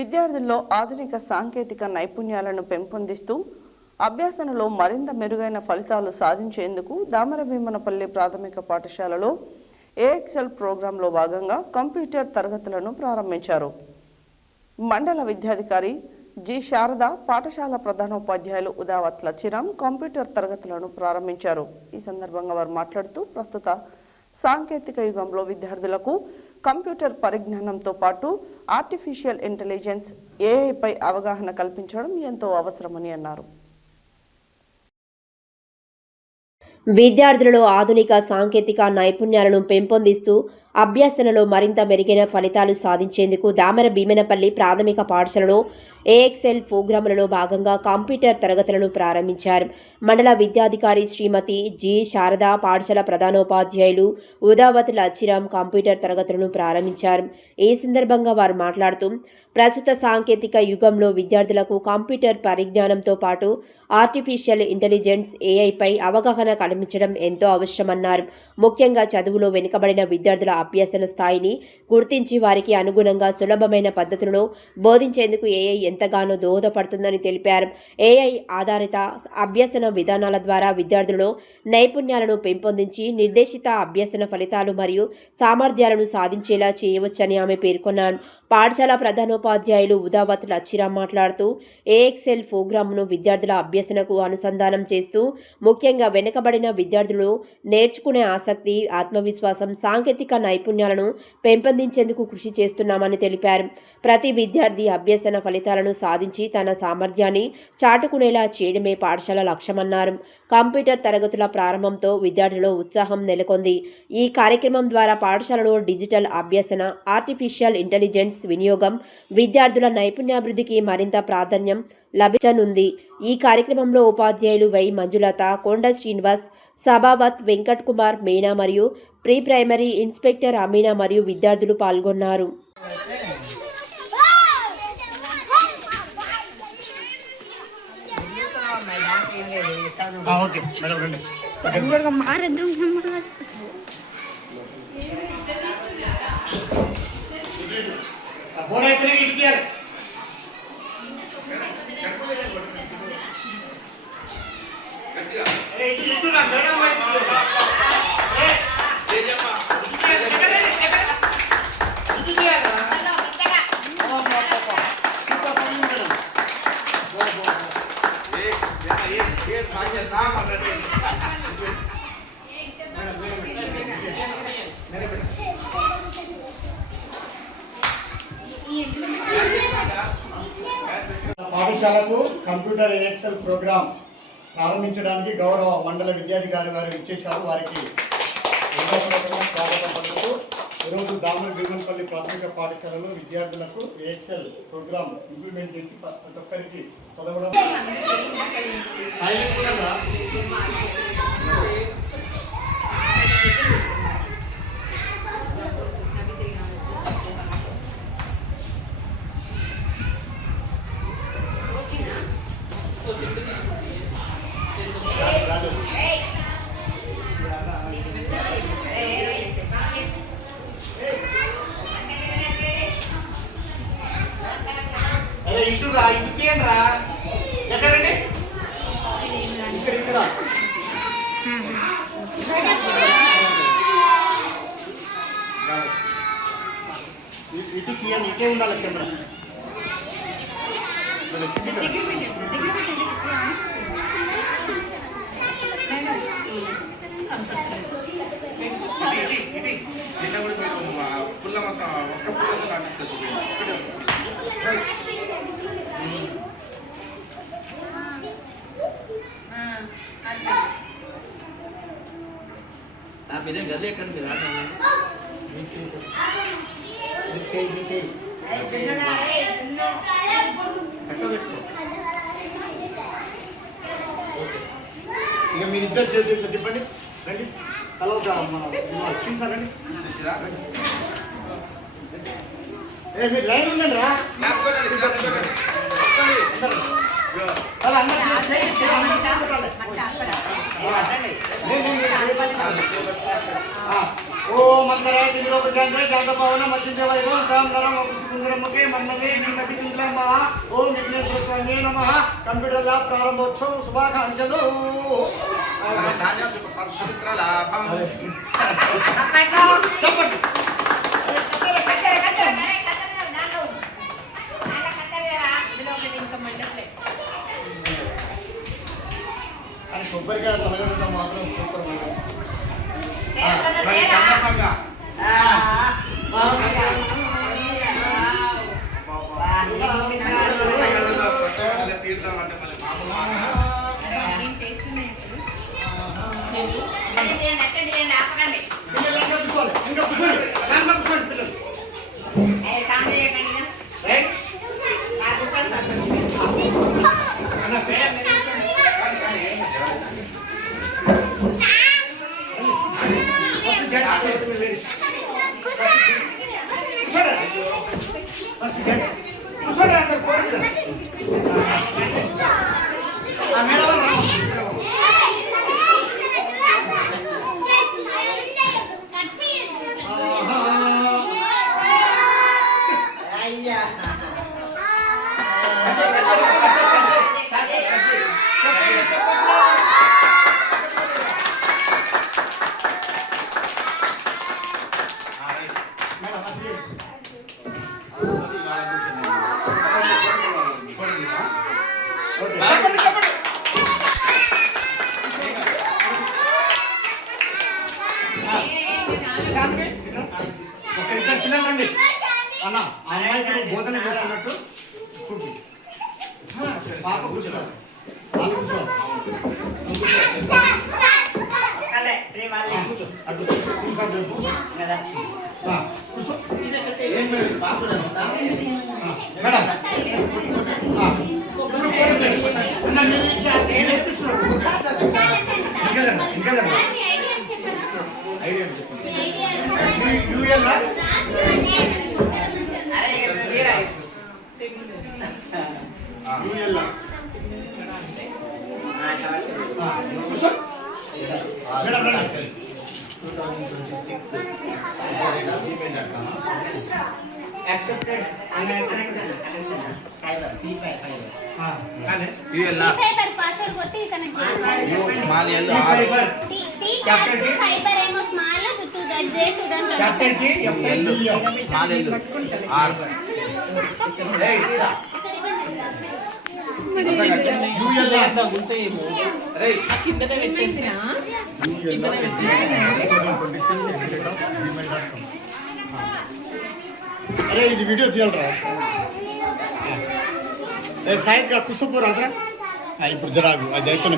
విద్యార్థుల్లో ఆధునిక సాంకేతిక నైపుణ్యాలను పెంపొందిస్తూ అభ్యాసనలో మరింత మెరుగైన ఫలితాలు సాధించేందుకు దామరభీమనపల్లి ప్రాథమిక పాఠశాలలో ఏఎక్సెల్ ప్రోగ్రాంలో భాగంగా కంప్యూటర్ తరగతులను ప్రారంభించారు. మండల విద్యాధికారి జి శారద, పాఠశాల ప్రధానోపాధ్యాయులు ఉదావత్ లచ్చిరామ్ కంప్యూటర్ తరగతులను ప్రారంభించారు. ఈ సందర్భంగా వారు మాట్లాడుతూ ప్రస్తుత సాంకేతిక యుగంలో విద్యార్థులకు కంప్యూటర్ పరిజ్ఞానంతో పాటు ఆర్టిఫిషియల్ ఇంటెలిజెన్స్ ఏఐపై అవగాహన కల్పించడం ఎంతో అవసరమని అన్నారు. విద్యార్థులలో ఆధునిక సాంకేతిక నైపుణ్యాలను పెంపొందిస్తూ అభ్యసనలో మరింత మెరుగైన ఫలితాలు సాధించేందుకు దామరభీమనపల్లి ప్రాథమిక పాఠశాలలో ఏఎక్సెల్ ప్రోగ్రాములలో భాగంగా కంప్యూటర్ తరగతులను ప్రారంభించారు. మండల విద్యాధికారి శ్రీమతి జి శారద, పాఠశాల ప్రధానోపాధ్యాయులు ఉదావత్ లచ్చిరామ్ కంప్యూటర్ తరగతులను ప్రారంభించారు. ఈ సందర్భంగా వారు మాట్లాడుతూ ప్రస్తుత సాంకేతిక యుగంలో విద్యార్థులకు కంప్యూటర్ పరిజ్ఞానంతో పాటు ఆర్టిఫిషియల్ ఇంటెలిజెన్స్ ఏఐపై అవగాహన కల్పించడం ఎంతో అవసరమన్నారు. ముఖ్యంగా చదువులో వెనుకబడిన విద్యార్థుల అభ్యసన స్థాయిని గుర్తించి వారికి అనుగుణంగా సులభమైన పద్ధతులలో బోధించేందుకు ఏఐ ఎంతగానో దోహదపడుతుందని తెలిపారు. ఏఐ ఆధారిత అభ్యసన విధానాల ద్వారా విద్యార్థులలో నైపుణ్యాలను పెంపొందించి నిర్దేశిత అభ్యసన ఫలితాలు మరియు సామర్థ్యాలను సాధించేలా చేయవచ్చని ఆమె పేర్కొన్నారు. పాఠశాల ప్రధానోపాధ్యాయులు ఉదావత్ లచ్చిరామ్ మాట్లాడుతూ ఏఎక్సెల్ ప్రోగ్రామ్ను విద్యార్థుల అభ్యసనకు అనుసంధానం చేస్తూ ముఖ్యంగా వెనుకబడిన విద్యార్థులు నేర్చుకునే ఆసక్తి, ఆత్మవిశ్వాసం, సాంకేతిక నైపుణ్యాలను పెంపొందించేందుకు కృషి చేస్తున్నామని తెలిపారు. ప్రతి విద్యార్థి అభ్యసన ఫలితాలను సాధించి తన సామర్థ్యాన్ని చాటుకునేలా చేయడమే పాఠశాల లక్ష్యమన్నారు. కంప్యూటర్ తరగతుల ప్రారంభంతో విద్యార్థులలో ఉత్సాహం నెలకొంది. ఈ కార్యక్రమం ద్వారా పాఠశాలలో డిజిటల్ అభ్యసన, ఆర్టిఫిషియల్ ఇంటెలిజెన్స్ వినియోగం, విద్యార్థుల నైపుణ్యాభివృద్ధికి మరింత ప్రాధాన్యం లభించనుంది. ఈ కార్యక్రమంలో ఉపాధ్యాయులు వై మంజులత, కొండ శ్రీనివాస్, సభావత్ వెంకట్ కుమార్, మీనా మరియు ప్రీ ప్రైమరీ ఇన్స్పెక్టర్ అమీనా మరియు విద్యార్థులు పాల్గొన్నారు. పాఠశాలకు కంప్యూటర్ ఏఎక్సెల్ ప్రోగ్రాం ప్రారంభించడానికి గౌరవ మండల విద్యాధికారి గారు ఇచ్చేశారు. వారికి స్వాగతం పలుకుతూ ఈరోజు దామరభీమనపల్లి ప్రాథమిక పాఠశాలలో విద్యార్థులకు ఏఎక్సెల్ ప్రోగ్రాం ఇంప్లిమెంట్ చేసి ప్రతి ఒక్కరికి చదవడం ఇటురా ఇంకేంట్రా ఎక్కడండి ఇక్కడ ఇటు తీయండి, ఇటే ఉండాలి కెమెరా. పుల్ల మొత్తం ఒక్క పుల్ల నాటిస్తుంది. మీరేం గది ఎక్కడి మీరు చక్క పెట్టుకో. ఇక మీరిద్దరు చేతులు తిప్పండి, రండి తల చూసారండి. మీరు లైన్ ఉందండి రా. ఓ మందరే తిమిలోక జాంతే జాంత పవన మచ్చిందే వైభవం తాం నరం ఒక సుందరమ్మకే మన్నదే నిన్నకి ఓం విఘ్నేశ్వర స్వామి నమః. కంప్యూటర్ ల్యాబ్ ప్రారంభోత్సవం శుభాకాంక్షలు. పరశుమిత్ర లాభం. చెప్పండి. అని కొబ్బరికాయ తలగడం మాత్రం సూపర్ మేడం. మరి సందర్భంగా తీర్థం అంటే మళ్ళీ మామూలు పిల్లలు కూర్చోవాలి. ఇంకా కూర్చోండి. దాంట్లో కూర్చోండి పిల్లలు. రైట్. అన్న పేరు పిల్లలండి అన్న ఆ అమ్మాయికి బోధన చేస్తున్నట్టు చూపి. పాప కూర్చోవాలి. వాళ్ళు కూర్చోవాలి. కూర్చో. అటు కూర్చో. కూర్చో. ఏం మేడం? మేడం అన్న మీరు ఇట్లా ఏం నేర్పిస్తున్నారు? ఇంకా ఐడియా యూఎల్ కూర్చో. మేడం రండి. 2026 accepted unaccepted UL fibre password కొట్టి కనెక్ట్ చేస్తాను. Mall L T captain fibre ఏమో small to that J to that captain కి FL mall L R UL అరే ఇది వీడియో తీయాలరా. సాయంత్రం కూర్చోపోరా ఇప్పుడు జరాగు అది అయిపోయిన